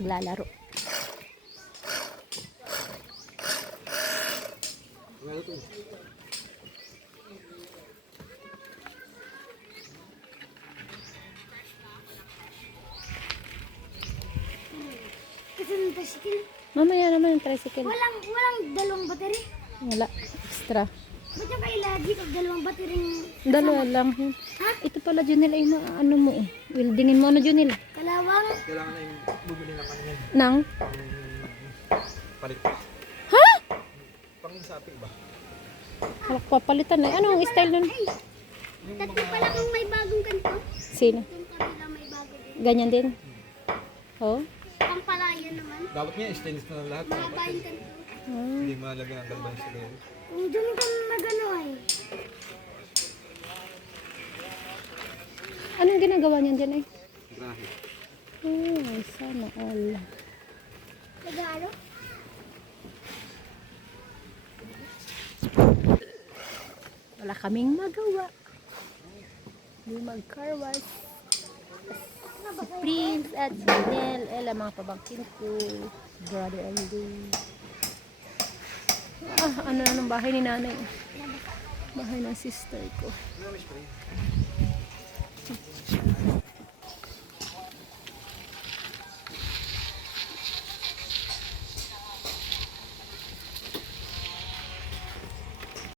maglalaro. Kasi ng tricycle. Mamaya naman yung tricycle. Walang dalawang battery. Wala. Extra. Ba't yung kay Logic of dalawang battery? Dalawa lang. Ha? Ito pala, Junel, ay ano mo. Weldingin mo, ano, Junel? Kalawang. Kailangan na yung bumili ng ano yan. Nang? Palit. Ha? Pang sapi ba? Halak papalitan eh. Ano ang style nun? Tatlo pala kung may bagong kanto. Sino? Yung kabila may bago din. Ganyan din. Oh? Ang palayan naman. Dapat nga stainless na lahat. Mahaba yung kanto. Hindi mahalaga ang galban sa gawin. Kung dun ka nagano ay. Anong ginagawa niyan dyan eh? Grahe. Oh, sana all. Nag-ano? Wala kaming magawa. Hindi mag-carwash. Si Prince at si Nel. Ela, mga pabangkin ko. Brother Andy. Ano na ng bahay ni nanay. Bahay ng sister ko.